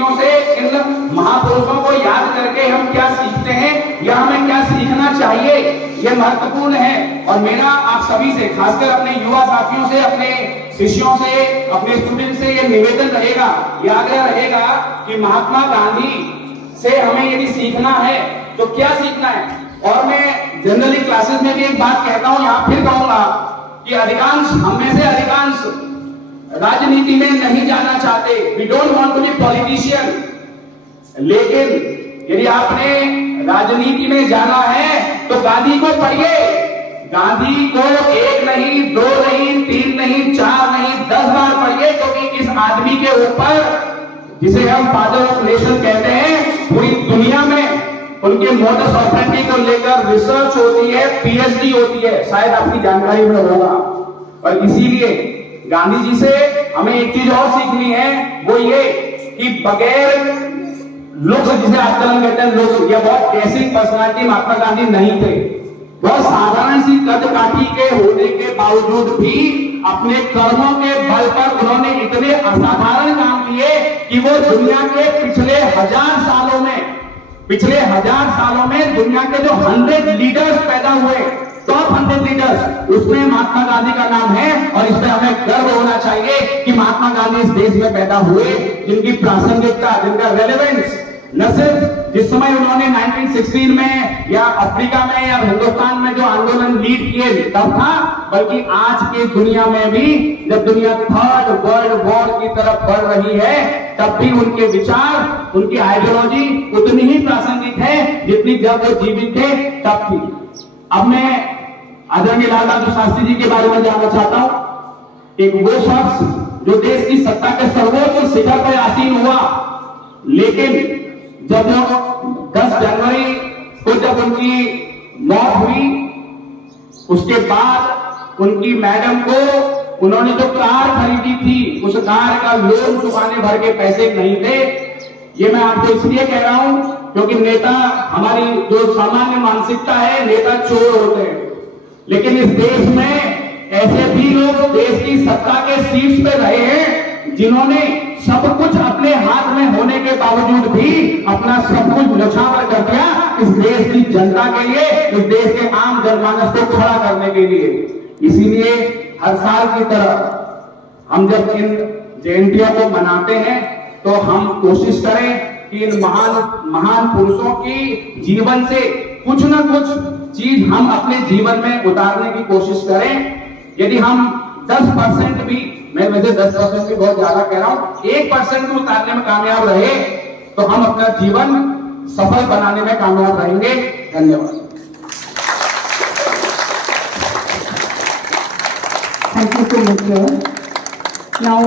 व्यक्तियों से, इन महापुरुषों को याद करके हम क्या सीखते हैं या हमें क्या सीखना चाहिए, यह महत्वपूर्ण है। और मेरा आप सभी से, खासकर अपने युवा साथियों से, अपने शिष्यों से, अपने स्टूडेंट से यह निवेदन रहेगा, यह आग्रह रहेगा कि महात्मा गांधी से हमें यदि सीखना है तो क्या सीखना है। और मैं जनरली क्लासेस में भी एक बात कहता हूं, यहां फिर कहूंगा कि अधिकांश, हम में से अधिकांश राजनीति में नहीं जाना चाहते। We don't want to be politician. लेकिन यदि आपने राजनीति में जाना है तो गांधी को पढ़िए। गांधी को 1 नहीं, 2 नहीं, 3 नहीं, 4 नहीं, 10 बार पढ़िए, क्योंकि इस आदमी के ऊपर, जिसे हम फादर ऑफ नेशन कहते हैं, पूरी दुनिया में उनके मोडस ऑपरेंडी को लेकर रिसर्च होती है, पीएचडी होती है, शायद आपकी जानकारी में होगा। और इसीलिए गांधी जी से हमें एक चीज और सीखनी है, वो ये कि बगैर लुक्स, जिसे आजकल हम कहते हैं लुक्स, या बहुत बेसिक पर्सनालिटी महात्मा गांधी नहीं थे। बहुत साधारण सी कद काठी के होने के बावजूद भी अपने कर्मों के बल पर उन्होंने इतने असाधारण काम किए कि वो दुनिया के पिछले 1000 सालों में दुनिया के जो 100 लीडर्स पैदा हुए, टॉप 100 लीडर्स, उसमें महात्मा गांधी का नाम है। और इसमें हमें गर्व होना चाहिए कि महात्मा गांधी इस देश में पैदा हुए, जिनकी प्रासंगिकता, जिनका रेलेवेंस न सिर्फ जिस समय उन्होंने 1916 में या अफ्रीका में या हिंदुस्तान में जो आंदोलन लीड किए तब था, बल्कि आज की दुनिया में भी, जब दुनिया 3rd वर्ल्ड वॉर की तरफ बढ़ रही है, तब भी उनके विचार, उनकी आइडियोलॉजी उतनी ही प्रासंगिक है जितनी जब वो जीवित थे तब थी। अब मैं आदरणीय लाल बहादुर शास्त्री जी के बारे में जानना चाहता हूं। एक वो शख्स जो देश की सत्ता के सर्वोच्च शिखर पर आसीन हुआ, लेकिन जब 10 जनवरी को जब उनकी मौत हुई, उसके बाद उनकी मैडम को उन्होंने जो कार खरीदी थी, उस कार का लोन चुकाने भर के पैसे नहीं थे। ये मैं आपको इसलिए कह रहा हूं क्योंकि नेता, हमारी जो सामान्य मानसिकता है, नेता चोर होते हैं। लेकिन इस देश में ऐसे भी लोग देश की सत्ता के शीर्ष पे रहे हैं, जिन्होंने सब कुछ अपने हाथ में होने के बावजूद भी अपना सब कुछ न्यौछावर कर दिया इस देश की जनता के लिए, इस देश के आम जनमानस को खड़ा करने के लिए। इसीलिए हर साल की तरह हम जब इन जयंतियों को मनाते हैं तो हम कोशिश करें कि इन महान पुरुषों की जीवन से कुछ न कुछ चीज हम अपने जीवन में उतारने की कोशिश करें। यदि हम 10% भी, मैं वैसे 10% भी बहुत ज्यादा कह रहा हूं, 1% भी उतारने में कामयाब रहे तो हम अपना जीवन सफल बनाने में कामयाब रहेंगे। धन्यवाद। Thank you so much, sir. Now